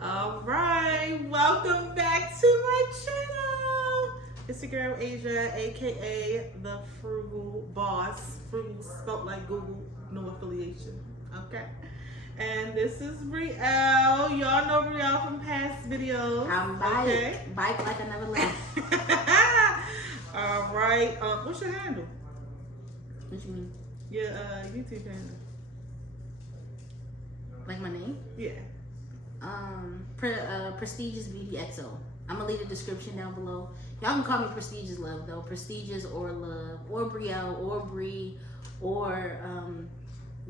All right, welcome back to my channel. It's your girl Asia, aka the Frugal Boss. Frugal spelled like Google, no affiliation. Okay. And this is Brielle. Y'all know Brielle from past videos. I'm bike like I never left. All right. What's your handle? What you mean? Your YouTube handle. Like my name? Yeah. Prestigious Beauty XO. I'm gonna leave the description down below. Y'all can call me Prestigious Love though. Prestigious or Love or Brielle or Bree or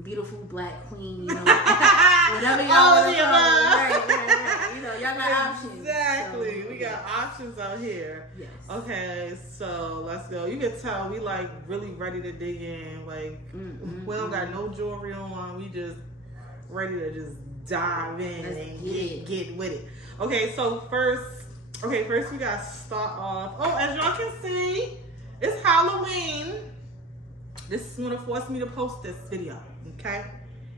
Beautiful Black Queen. You know, whatever y'all want to call it. Right. You know, y'all got options. Exactly. So, we got options out here. Yes. Okay, so let's go. You can tell we like really ready to dig in. Like we don't got no jewelry on. We just ready to just dive in and get with it. Okay, so first we gotta start off. Oh, as y'all can see, it's Halloween. This is gonna force me to post this video, okay?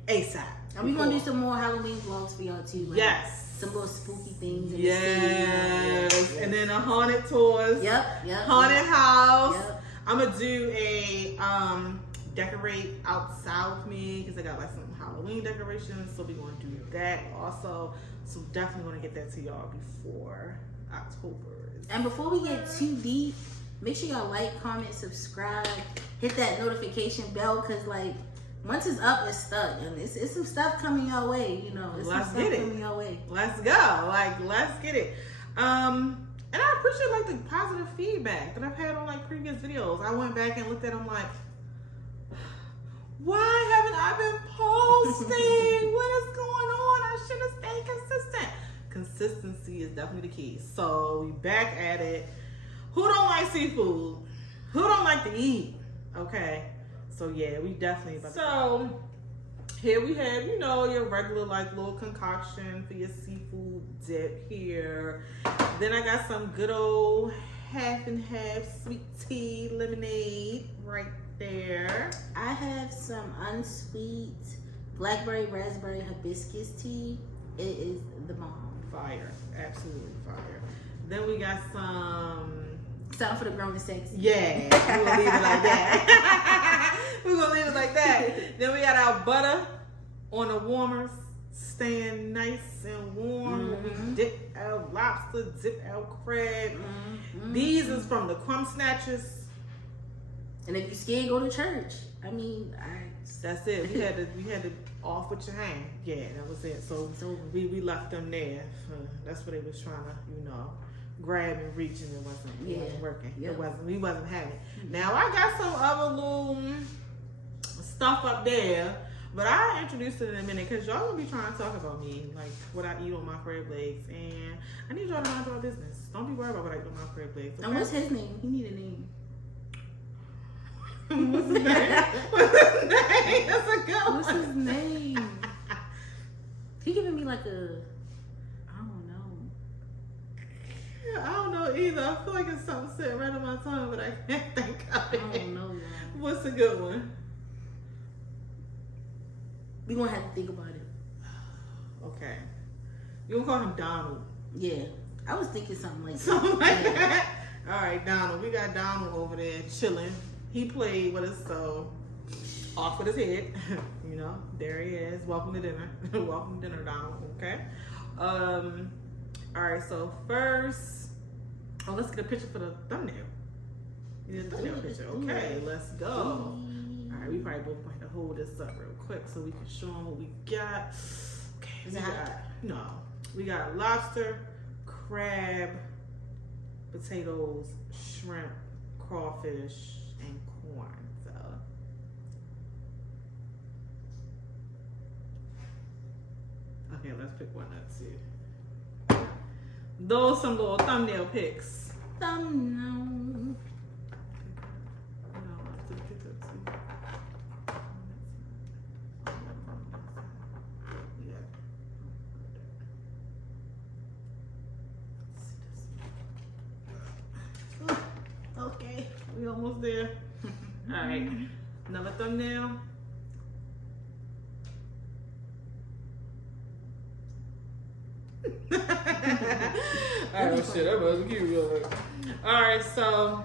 ASAP. And we're gonna do some more Halloween vlogs for y'all too. Like yes. Some little spooky things in yes. the city. And then a haunted tours. Yep. Haunted house. Yep. I'm gonna do a decorate outside with me because I got like some Halloween decorations, so we're gonna do that also. So definitely gonna get that to y'all before October. And before we get too deep, make sure y'all like, comment, subscribe, hit that notification bell, because like once it's up, it's stuck, and it's some stuff coming your way. You know, Let's get it. Coming your way. Let's go. Like, let's get it. And I appreciate like the positive feedback that I've had on like previous videos. I went back and looked at them like, why haven't I been posting? What is going on? I should have stayed consistent. Consistency is definitely the key. So we back at it. Who don't like seafood? Who don't like to eat? Okay. So yeah, we definitely about to. So here we have, you know, your regular like little concoction for your seafood dip here. Then I got some good old half and half sweet tea lemonade right there. I have some unsweet blackberry raspberry hibiscus tea. It is the bomb. Fire. Absolutely fire. Then we got some... Something for the grown and sexy. Yeah. We're going to leave it like that. We're going to leave it like that. Then we got our butter on the warmers. Staying nice and warm. We dip our lobster, dip our crab. These is from the Crumb Snatchers. And if you're scared, go to church. I mean, that's it. We had to off with your hand. Yeah, that was it. So we left them there. That's what they was trying to, you know, grab and reach, and it wasn't working. Yep. We wasn't having it. Now I got some other little stuff up there, but I'll introduce it in a minute because y'all gonna be trying to talk about me, like what I eat on my crab legs, and I need y'all to mind your business. Don't be worried about what I eat on my crab legs. Okay? And what's his name? He need a name. What's his name? What's his name? That's a good one. What's his name? He giving me like a, I don't know. Yeah, I don't know either. I feel like it's something sitting right on my tongue, but I can't think of it. I don't know, y'all. What's a good one? We gonna have to think about it. Okay. You gonna call him Donald? Yeah. I was thinking something like Something like that. that. All right, Donald. We got Donald over there chilling. He played with us, so off with his head. You know, there he is. Welcome to dinner. Welcome to dinner, Donald. Okay. All right. So first, let's get a picture for the thumbnail. You need a thumbnail picture. Okay, let's go. All right, we probably both going to hold this up real quick so we can show them what we got. Okay, we got lobster, crab, potatoes, shrimp, crawfish, and corn. So okay, let's pick one up too. Those some little thumbnail pics. Thumbnail. Okay, we almost there. All right, another thumbnail. Oh shit, that was cute. All right, so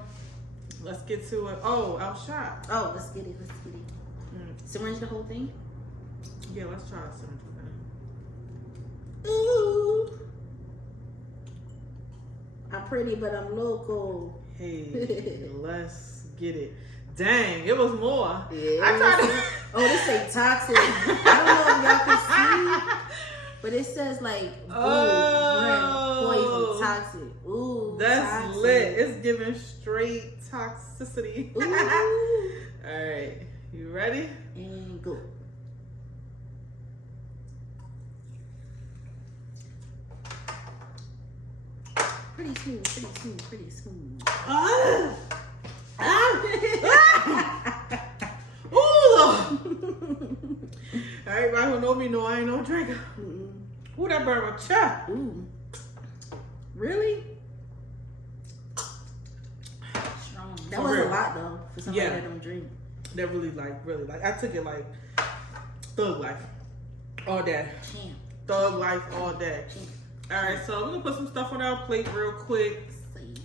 let's get to it. Oh, our shot. Oh, let's get it. Syringe the whole thing? Yeah, let's try some. Ooh. I'm pretty, but I'm local. Hey, let's get it. Dang, it was more. Yeah, I tried to. Oh, this say toxic. I don't know if y'all can see, but it says like blue, poison, toxic. Ooh, that's toxic. lit. It's giving straight toxicity. Ooh. All right, you ready? And go. Pretty smooth. Ooh! Everybody who know me know I ain't no drinker. Ooh, that burned my chest. Ooh. Really? Strong. That was a lot though for somebody that don't drink. That really like. I took it like thug life all day. Champ. Thug life all day. Champ. All right, so we're gonna put some stuff on our plate real quick.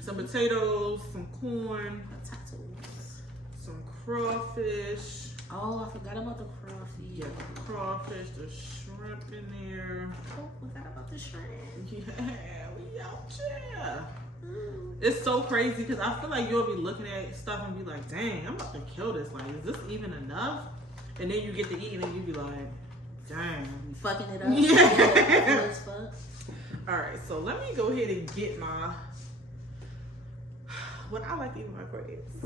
Some potatoes, some corn, Potatoes. some crawfish. Oh, I forgot about the crawfish. Yeah, the crawfish, the shrimp in there. Oh, forgot about the shrimp. Yeah, we out here. It's so crazy because I feel like you'll be looking at stuff and be like, dang, I'm about to kill this. Like, is this even enough? And then you get to eat and you be like, dang. You fucking it up. Yeah. Full as fuck. All right, so let me go ahead and get my, what I like to eat with my crabs.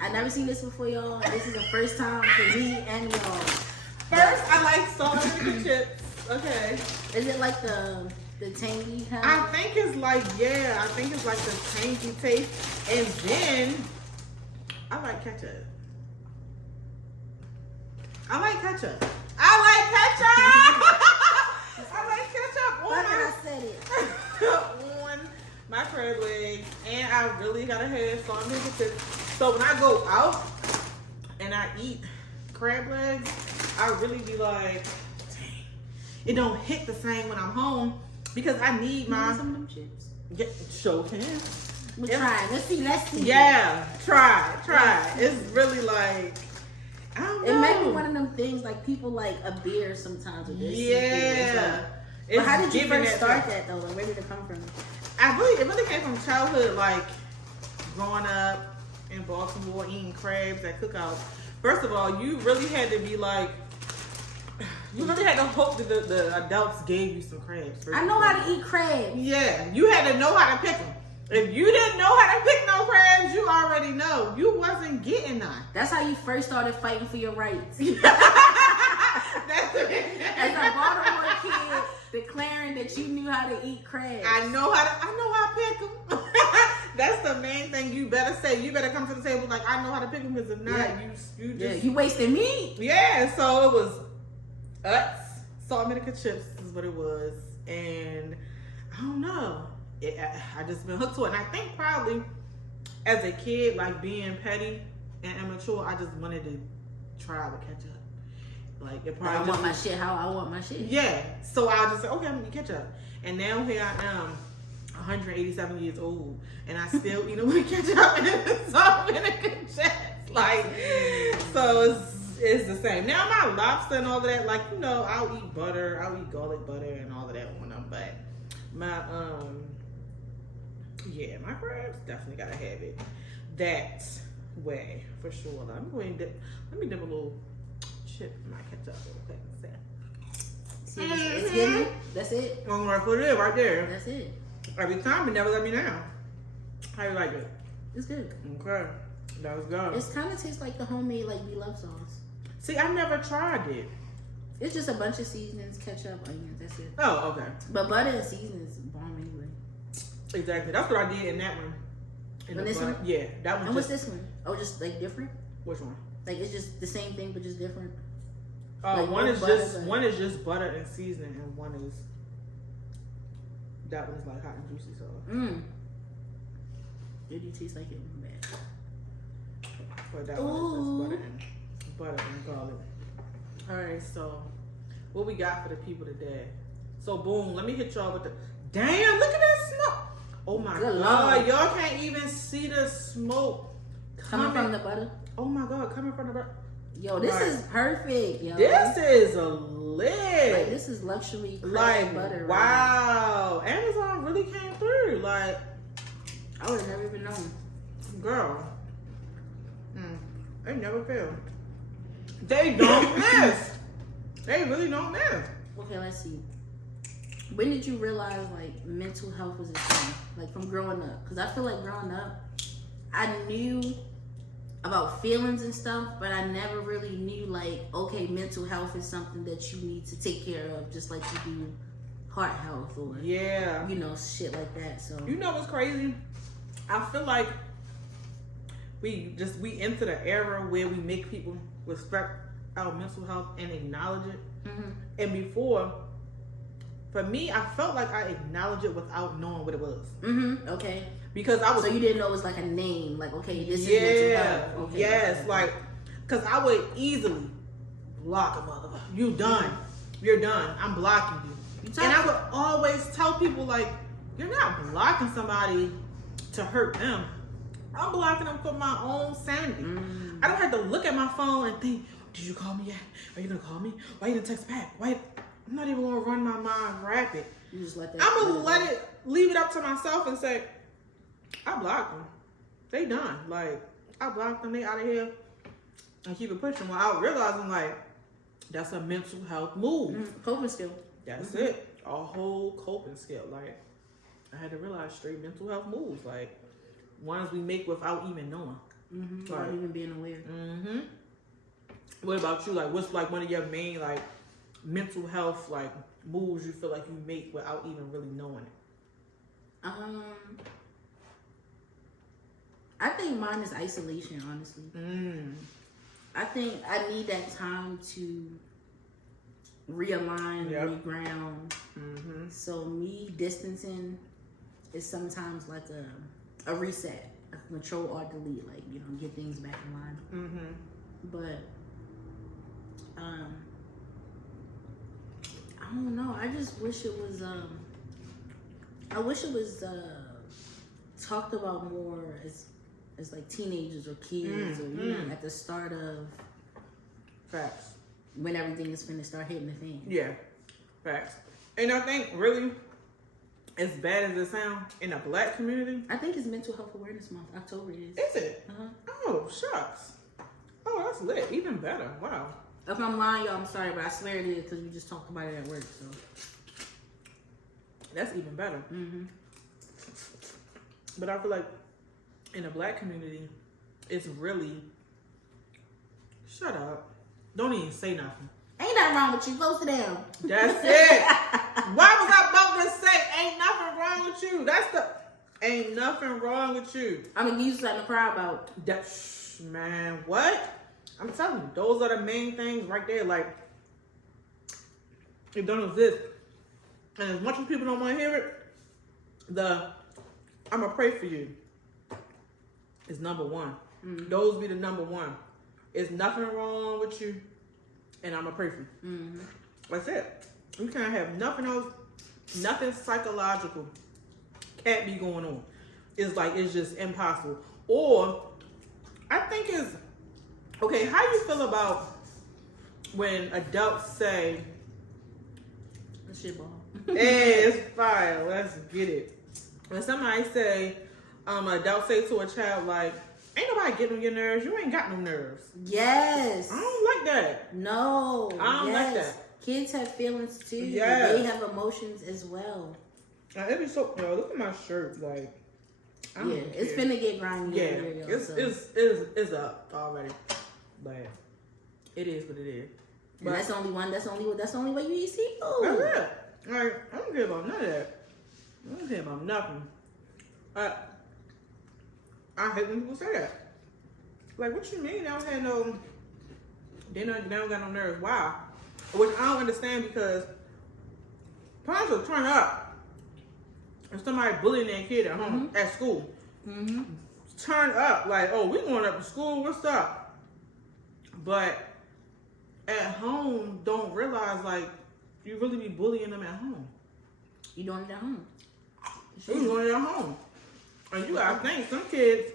I never seen this before, y'all. This is the first time for me and y'all. First, I like salt and vinegar chips. Okay. Is it like the tangy kind? I think it's like, yeah, I think it's like the tangy taste. And then, I like ketchup. I like ketchup. I said it. On my crab legs, and I really gotta have salt and vinegar chips. So when I go out and I eat crab legs, I really be like, dang, it don't hit the same when I'm home because I need my some of them chips. Yeah, show him. We're trying. Let's see. Yeah, try. It's really like, I don't know. It might be one of them things like people like a beer sometimes with this. Yeah. But how did you giving first start thing. that though? Like, where did it come from? It really came from childhood, like growing up in Baltimore eating crabs at cookouts. First of all, you really had to be like, you really had to hope that the adults gave you some crabs. I know how to eat crabs. Yeah, you had to know how to pick them. If you didn't know how to pick no crabs, you already know. You wasn't getting none. That's how you first started fighting for your rights. That's it. As a Baltimore kid, declaring that you knew how to eat crabs. I know how to pick them. That's the main thing you better say. You better come to the table like, I know how to pick them, because if not, you just... you wasted meat. Yeah, so it was salt and vinegar chips is what it was. And I don't know. I just been hooked to it. And I think probably as a kid, like being petty and immature, I just wanted to try the ketchup. Like it probably I want my shit how I want my shit. Yeah. So I just said, okay, I'm gonna eat ketchup. And now here I am, 187 years old, and I still eat them with ketchup and salt and vinegar chips. Like, so it's the same. Now my lobster and all of that, like, you know, I'll eat butter, I'll eat garlic butter and all of that on them, but my yeah, my crabs definitely gotta have it that way for sure. Let me dip a little chip in my ketchup real quick. See, it's good. That's it. I'm gonna put it in right there. That's it. Every time, it never let me down. How you like it? It's good. Okay, that was good. It kind of tastes like the homemade like Beloved sauce. See, I never tried it. It's just a bunch of seasonings, ketchup, onions. That's it. Oh, okay. But butter and seasonings is bomb anyway. Exactly. That's what I did in that one. In this one? Yeah, that one. And what's this one? Oh, just like different? Which one? Like it's just the same thing but just different. Like one is butter, just butter and seasoning, and one is that one's like hot and juicy. So. It do taste like it in the bag. But that one is just butter and garlic. All right, so what we got for the people today? So boom, let me hit y'all with the damn. Look at that smoke. Oh my Good god, Lord. y'all can't even see the smoke Coming from the butter. Oh my god, coming from the butter. Yo, this Like, is perfect, yo. This is a lit. Like, this is luxury crab Like, butter. wow, Amazon really came through. Like, I would have never even known. girl, they never fail. They don't miss. They really don't miss. Okay, let's see. When did you realize like mental health was a thing? Like from growing up? Because I feel like growing up, I knew about feelings and stuff, but I never really knew like, okay, mental health is something that you need to take care of, just like you do heart health or Yeah, you know, shit like that. So you know what's crazy? I feel like we enter the era where we make people respect our mental health and acknowledge it. And before, for me, I felt like I acknowledged it without knowing what it was. Okay. Because I was. So you didn't know it was like a name, like okay, this is mental health. Okay. Yes, okay. like, cause I would easily block a motherfucker. You done. You're done. I'm blocking you. And I would always tell people like, you're not blocking somebody to hurt them. I'm blocking them for my own sanity. I don't have to look at my phone and think, did you call me yet? Are you gonna call me? Why you didn't text back? Why? I'm not even gonna run my mind rapid. You just let that. I'm gonna leave it up to myself and say, I blocked them. They done. Like, I blocked them. They out of here. And keep it pushing. Without realizing, like, that's a mental health move. Coping skill. That's it. A whole coping skill. Like, I had to realize straight mental health moves. Like, ones we make without even knowing. Without even being aware. What about you? Like, what's like one of your main like mental health like moves you feel like you make without even really knowing it? I think mine is isolation, honestly. I think I need that time to realign, reground. So me distancing is sometimes like a reset, a control or delete, like, you know, get things back in line. But I don't know. I just wish it was. I wish it was talked about more as like teenagers or kids, or you know, at the start of Facts. when everything is finna start hitting the fan. Yeah, facts. And I think really, as bad as it sounds, in the black community, I think it's Mental Health Awareness Month. October it is. Is it? Oh, shucks. Oh, that's lit. Even better. Wow. If I'm lying, y'all, I'm sorry, but I swear it is because we just talked about it at work. So that's even better. But I feel like in the black community, it's really. Shut up. Don't even say nothing. Ain't nothing wrong with you. Close it down. That's it. Why was I about to say ain't nothing wrong with you? That's the ain't nothing wrong with you. I'm gonna give you something to cry about. That man, what? I'm telling you, those are the main things right there. Like, it don't exist. And as much as people don't want to hear it, I'm gonna pray for you is number one. Those be the number one. It's nothing wrong with you, and I'm gonna pray for you. That's it. You can't have nothing else, nothing psychological can't be going on. It's like, it's just impossible. Or, I think it's, okay, how you feel about when adults say, That shit ball. hey, it's fire, let's get it. When somebody say, adults say to a child like, ain't nobody getting on your nerves, you ain't got no nerves. Yes. I don't like that. No. I don't like that. Kids have feelings too. Yes. They have emotions as well. It be so, look at my shirt, like, I don't It's care. finna get grimy. Yeah, over here, so. it's up already, but it is what it is. And that's the only one. That's the only way you eat seafood. That's it. Like, I don't care about none of that. I don't care about nothing. I hate when people say that. Like, what you mean? I don't have no. They don't got no nerves. Why? Which I don't understand, because parents will turn up if somebody bullying their kid at home at school. Turn up like, oh, we going up to school. What's up? But at home, don't realize like you really be bullying them at home. You doing it at home. You doing it at home. And you gotta think, some kids,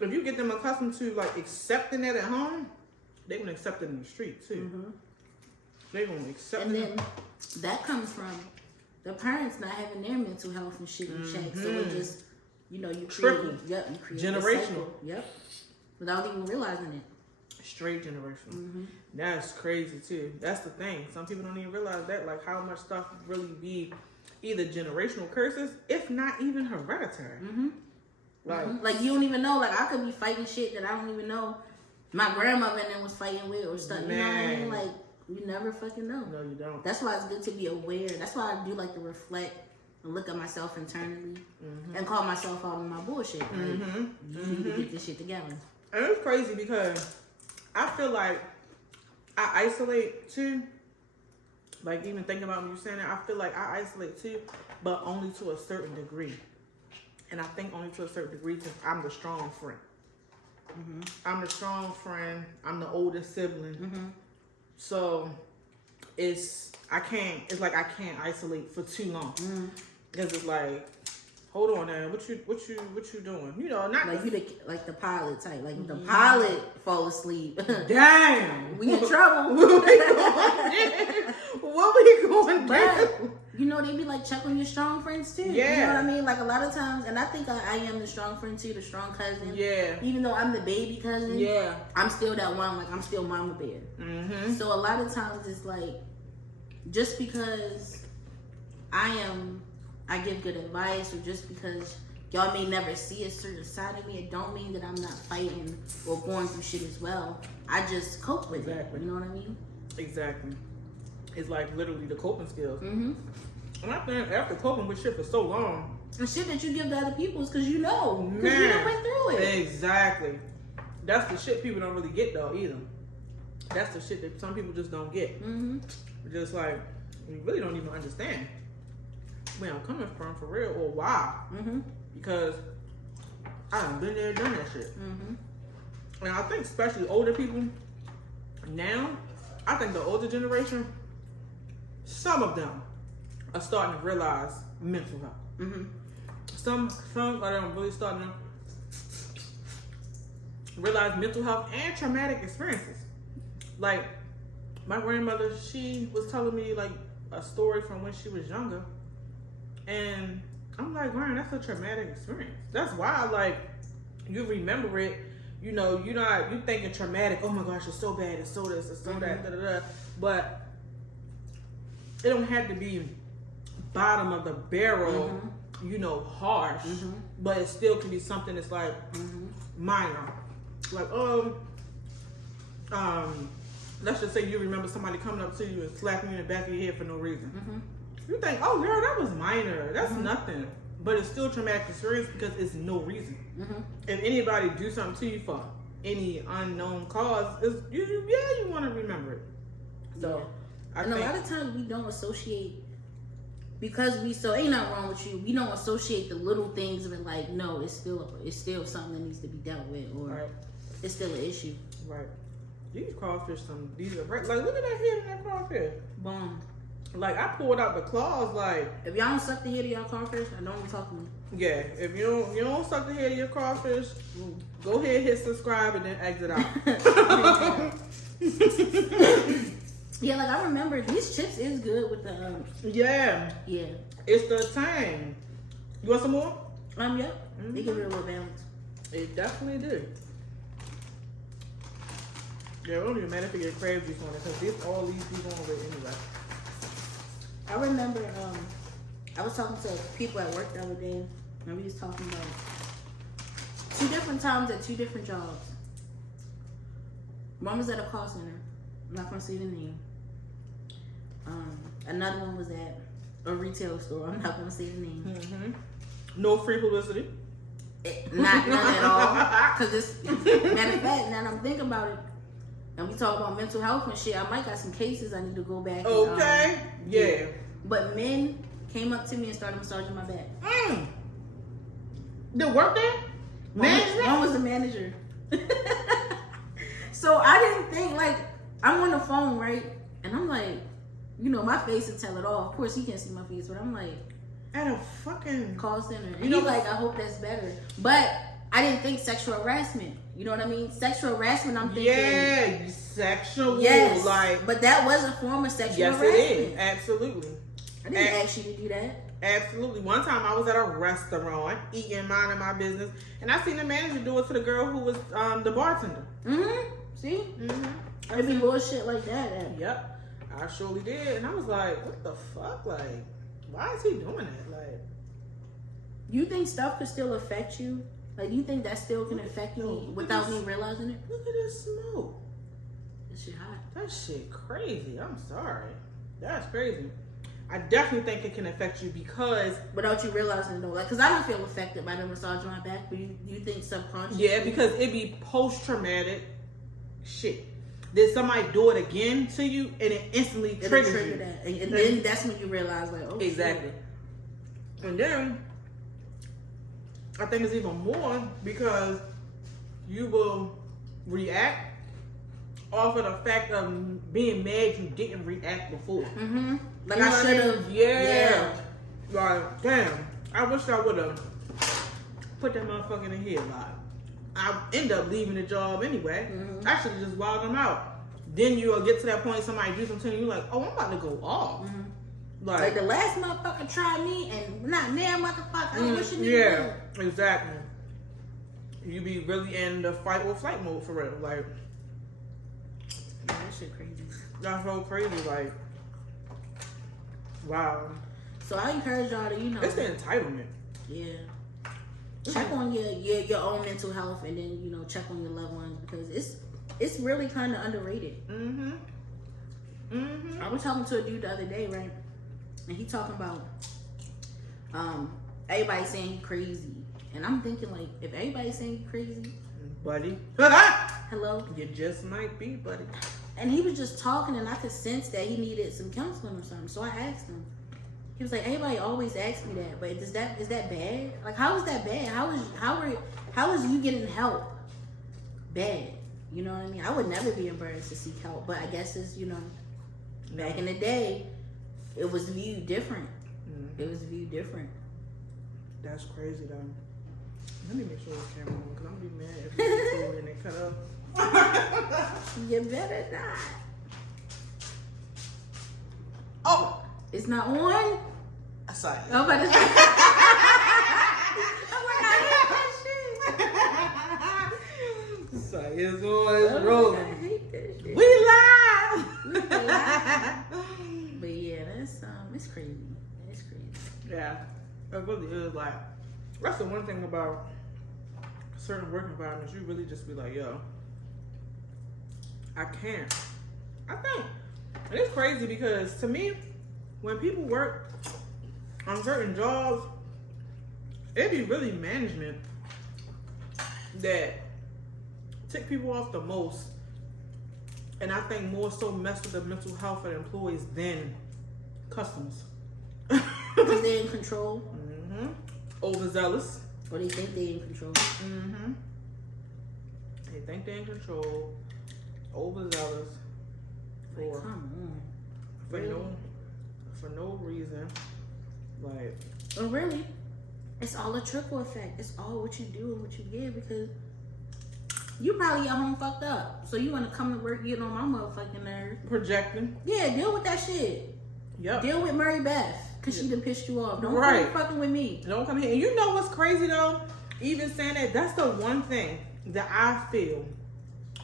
if you get them accustomed to like accepting that at home, they gonna accept it in the street too. Mm-hmm. They gonna accept and it. And then that comes from the parents not having their mental health and shit in check. So it just, you know, you create, you create generational. Yep. Without even realizing it. Straight generational. That's crazy too. That's the thing. Some people don't even realize that, like how much stuff really be either generational curses, if not even hereditary. Like you don't even know. Like I could be fighting shit that I don't even know my grandmother and them was fighting with or stuff. You know what I mean? Like you never fucking know. No, you don't. That's why it's good to be aware. That's why I do like to reflect and look at myself internally and call myself out on my bullshit. Like, you need to get this shit together. And it's crazy because I feel like I isolate too. Like even thinking about when you saying that, I feel like I isolate too, but only to a certain degree. And I think only to a certain degree because I'm the strong friend. I'm the strong friend. I'm the oldest sibling. So it's like I can't isolate for too long because it's like, hold on now, what you doing? You know, not like you the pilot type. Like if the pilot fall asleep, damn, we in trouble. What we going to do? You know, they be like, check on your strong friends too. Yeah. You know what I mean? Like a lot of times, and I think I am the strong friend too, the strong cousin. Yeah. Even though I'm the baby cousin. Yeah. I'm still that one, like I'm still mama bear. So a lot of times it's like, just because I give good advice, or just because y'all may never see a certain side of me, it don't mean that I'm not fighting or going through shit as well. I just cope with it. You know what I mean? Exactly. It's like literally the coping skills. And I think after coping with shit for so long, the shit that you give to other people is because you know. Because man, you done went through it. Exactly. That's the shit people don't really get though either. That's the shit that some people just don't get. Just like, you really don't even understand where I'm coming from for real or why. Because I done been there, done that shit. And I think especially older people now, I think the older generation, some of them are starting to realize mental health. Some of them really starting to realize mental health and traumatic experiences. Like my grandmother, she was telling me like a story from when she was younger, and I'm like, man, that's a traumatic experience. That's why, like, you remember it. You know, you thinking traumatic. Oh my gosh, it's so bad. It's so this. It's so that. Da, da, da. But it don't have to be bottom of the barrel. You know, harsh. But it still can be something that's like minor. Like let's just say you remember somebody coming up to you and slapping you in the back of your head for no reason. You think, oh girl, that was minor. That's nothing. But it's still traumatic experience because it's no reason. If anybody do something to you for any unknown cause, you want to remember it. So, I think, a lot of times we don't associate, because ain't nothing wrong with you. We don't associate the little things of it, like, no, it's still something that needs to be dealt with, or it's still an issue. Right. These crawfish, these are like, look at that head in that crawfish. Boom. Like, I pulled out the claws, like, if y'all don't suck the head of y'all crawfish, I don't even talk to me. Yeah, if you don't suck the head of your crawfish, go ahead, hit subscribe, and then exit out. Yeah, like I remember these chips is good with the yeah. It's the tang. You want some more? Yeah. They give it a little balance. It definitely do. Yeah, it don't even matter if you get crab juice on it, because all these be going with anyway. I remember I was talking to people at work the other day, and we was talking about 2 different times at 2 different jobs. One was at a call center. I'm not gonna say the name. Another one was at a retail store. I'm not gonna say the name. No free publicity. None at all. Because it's matter of fact, now that I'm thinking about it, and we talk about mental health and shit, I might got some cases I need to go back. Okay. And, yeah. But men came up to me and started massaging my back. Did work there? One was the manager. So I didn't think, like, I'm on the phone, right? And I'm like, You know, my face will tell it all. Of course, he can't see my face, but I'm like, at a fucking call center. And You know- he's like, I hope that's better. But I didn't think sexual harassment. You know what I mean? Sexual harassment, I'm thinking. yeah, sexual. Yes. Like, But that was a form of sexual yes, harassment. it is. Absolutely. I didn't ask you to do that. Absolutely. One time I was at a restaurant eating, minding my business, and I seen the manager do it to the girl who was the bartender. Mm-hmm. See? Mm-hmm. There be little shit like that. Yep. I surely did. And I was like, what the fuck? Like, why is he doing that? Like, You think stuff could still affect you? Like, you think that still can affect me without me realizing it? look at this smoke. That shit hot. That shit crazy. I'm sorry. That's crazy. I definitely think it can affect you because Without you realizing it, though. Like, because I don't feel affected by the massage on my back, but you think subconsciously? yeah, because it be post-traumatic shit. Did somebody do it again to you and it instantly It'll triggers trigger you? that. And then that's when you realize, like, oh, Exactly. And then I think it's even more because you will react off of the fact of being mad you didn't react before. Mm-hmm. Like, You know I what should mean? have. Yeah. Like, damn. I wish I would have put that motherfucker in here. Like, I end up leaving the job anyway. Mhm. I should have just wild them out. Then you'll get to that point somebody do something to you, you're like, oh, I'm about to go off. Mhm. Like, the last motherfucker tried me and not now, motherfucker. I wish you knew. yeah, exactly. You be really in the fight or flight mode for real. Like, Yeah, that shit crazy. that's so crazy. Like, wow. So I encourage y'all to, It's the entitlement. yeah, check on your own mental health, and then check on your loved ones, because it's really kind of underrated. Mm-hmm. Mm-hmm. I was talking to a dude the other day, right? And he talking about everybody saying he crazy, and I'm thinking, like, if everybody's saying you crazy, Buddy. hello. You just might be, buddy. And he was just talking, and I could sense that he needed some counseling or something. So I asked him. He was like, everybody always asks me that, but is that bad? Like, how is that bad? How is you getting help bad? You know what I mean? I would never be embarrassed to seek help, but I guess it's, back in the day, it was viewed different. Mm-hmm. It was viewed different. That's crazy, though. Let me make sure the camera on, because I'm gonna be mad if you record and they cut up. You better not. Oh! It's not on? Sorry. I'm about to say. I'm like, I hate that shit. Sorry, it's on, it's rolling. I hate that shit. We live! But yeah, that's it's crazy. It's crazy. Yeah, it really is. Like, that's the one thing about certain work environments. You really just be like, yo, I can't. I think and it's crazy because to me, when people work on certain jobs, it be really management that tick people off the most, and I think more so mess with the mental health of the employees than customers. Because they're in control. Mm-hmm. Overzealous. Or they think they're in control. Mm-hmm. They think they're in control. Overzealous. Like, For, come on. for for no reason. Like, But really, it's all a trickle effect. It's all what you do and what you give, because you probably at home fucked up. So you want to come to work getting on my motherfucking nerves. projecting. Yeah, deal with that shit. Yep. Deal with Mary Beth, because she done pissed you off. Don't Right. come fucking with me. Don't come here. And you know what's crazy though? Even saying that, that's the one thing that I feel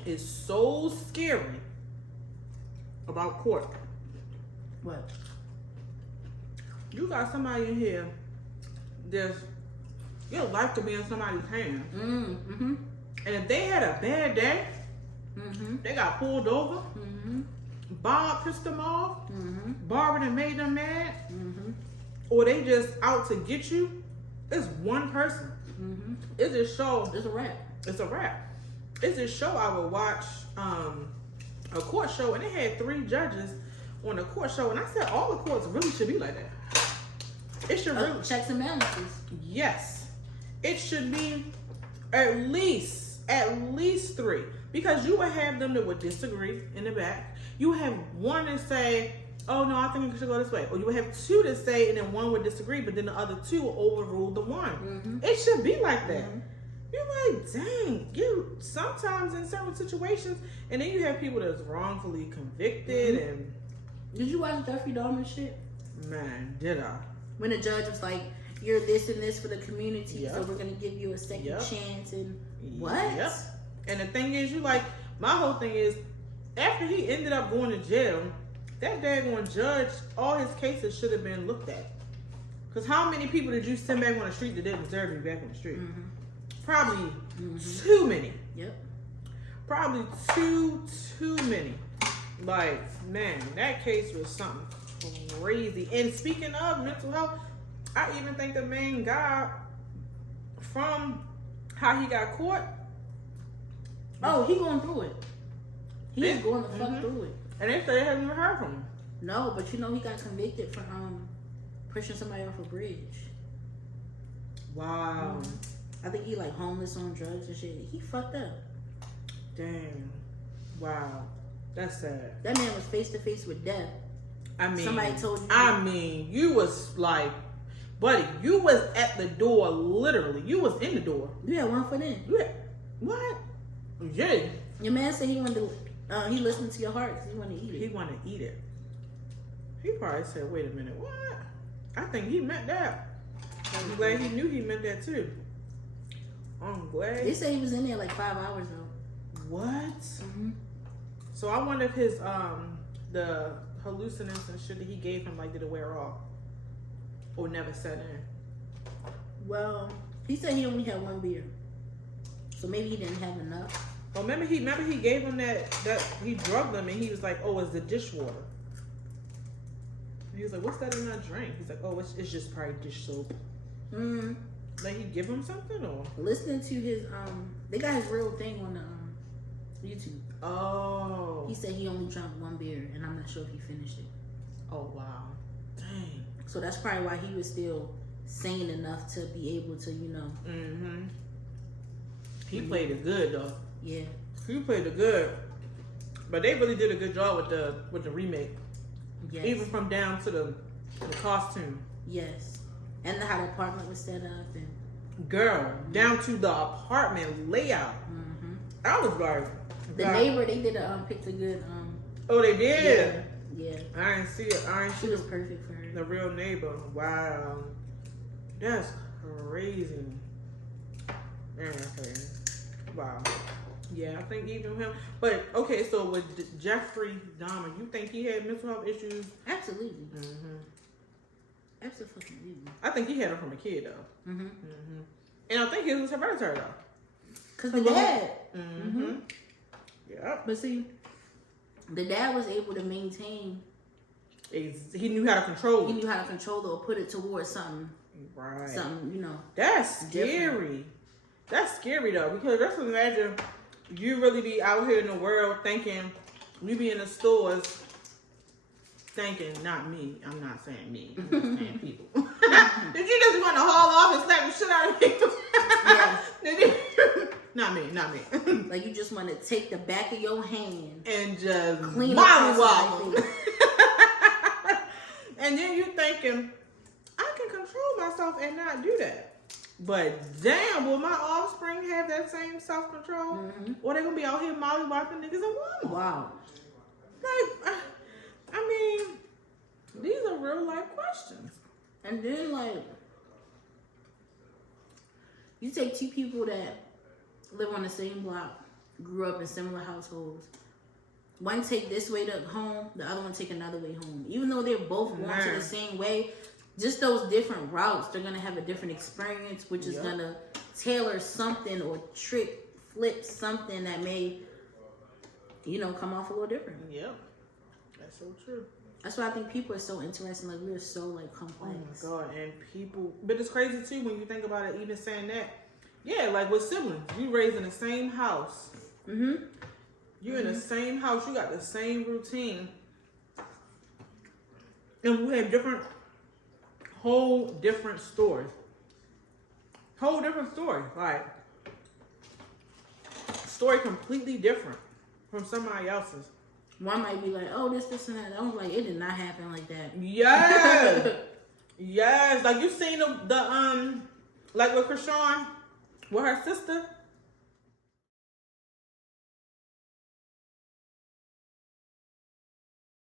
is so scary about court. What? You got somebody in here that's your life could be in somebody's hands. Mm-hmm. And if they had a bad day, Mm-hmm. they got pulled over, Mm-hmm. Bob pissed them off, Mm-hmm. Barbara done made them mad, Mm-hmm. or they just out to get you, it's one person. Mm-hmm. It's this show. It's a wrap. It's a wrap. It's this show I would watch, a court show, and they had 3 judges on the court show, and I said all the courts really should be like that. It should really, Checks and balances. yes, it should be at least 3, because you would have them that would disagree in the back. You have one that say, oh no, I think it should go this way. Or you would have two to say, and then one would disagree, but then the other two will overrule the one. Mm-hmm. It should be like that. Mm-hmm. You're like, dang, you sometimes in certain situations, and then you have people that's wrongfully convicted, and Did you watch Jeffrey Dahmer shit? man, did I? When the judge was like, "You're this and this for the community, Yep. so we're gonna give you a second Yep. chance." And what? Yep. And the thing is, you like, my whole thing is, after he ended up going to jail, that daggone judge, all his cases should have been looked at. Because how many people did you send back on the street that didn't deserve to be back on the street? Mm-hmm. Probably Mm-hmm. too many. Yep. Probably too many. Like, man, that case was something crazy. And speaking of mental health, I even think the main guy, from how he got caught, Oh, he going through it. He's Yeah. going the fuck Mhm. through it. and they say they haven't even heard from him. No, but you know he got convicted for pushing somebody off a bridge. Wow. I think he like homeless on drugs and shit. He fucked up. Damn. Wow. That's sad. That man was face to face with death. I mean, Somebody told you. you was like, buddy, you was at the door, literally. You was in the door. You had one foot in. You had, what? Yeah. Your man said he wanted to. He listened to your heart because he wanted to eat He it. wanted to eat it. He probably said, wait a minute, what? I think he meant that. I'm glad he knew he meant that too. I'm glad. They say he was in there like 5 hours though. What? Mm-hmm. So I wonder if his the hallucinants and shit that he gave him, like, did it wear off or never set in? Well, he said he only had one beer, so maybe he didn't have enough. Oh, remember he gave him that he drugged him, and he was like, oh, it's the dishwater. He was like, what's that in that drink? He's like, oh, it's just probably dish soap. Mm. Like, he give him something, or? Listening to his they got his real thing on YouTube. Oh. He said he only drank one beer, and I'm not sure if he finished it. Oh, wow. Dang. So that's probably why he was still sane enough to be able to, you know. Mm-hmm. He played it good, though. Yeah. He played it good. But they really did a good job with the remake. Yes. Even from down to the costume. Yes. And how the apartment was set up and. Girl, down to the apartment layout. Mm-hmm. I was like, The God. neighbor, they did picked a good Oh, they did. Yeah. I didn't see it. I didn't She see was perfect for her. the real neighbor. Wow, that's crazy. Man, that's crazy. Wow. Yeah, I think even him. But okay, so with Jeffrey Dahmer, you think he had mental health issues? Absolutely. Mm-hmm. Absolutely. I think he had them from a kid though. Mm-hmm. Mm-hmm. And I think it was hereditary though. Cause the dad. Mm-hmm. Yeah. But see, the dad was able to maintain. He knew how to control He it. knew how to control it or put it towards something. Right. Something, you know. That's scary. Different. That's scary though, because just imagine you really be out here in the world thinking, you be in the stores thinking, not me. I'm not saying me. I'm just saying people. Did you just want to haul off and slap the shit out of people? Yeah. Not me. Not me. Like you just want to take the back of your hand And just clean wobble up wobble. face. And then you thinking, I can control myself and not do that. But damn, will my offspring have that same self-control? Mm-hmm. Or they gonna be out here mollywopping niggas in Walmart? Wow. Like, I mean, these are real life questions. And then like, you take two people that live on the same block, grew up in similar households. One take this way to home, the other one take another way home. Even though they're both going to Man. the same way, just those different routes, they're gonna have a different experience, which is Yep. gonna tailor something or flip something that may, you know, come off a little different. Yep. That's so true. That's why I think people are so interesting. Like we're so like Oh complex. my God. And people, but it's crazy too when you think about it, even saying that. Yeah, like with siblings, you raised in the same house. Mm-hmm. You're in the same house, you got the same routine. And we have whole different stories. Whole different story. Like, story completely different from somebody else's. one might be like, oh, this, and that. I was like, it did not happen like that. Yes. Yes. Like you seen the like with Krishan, with her sister.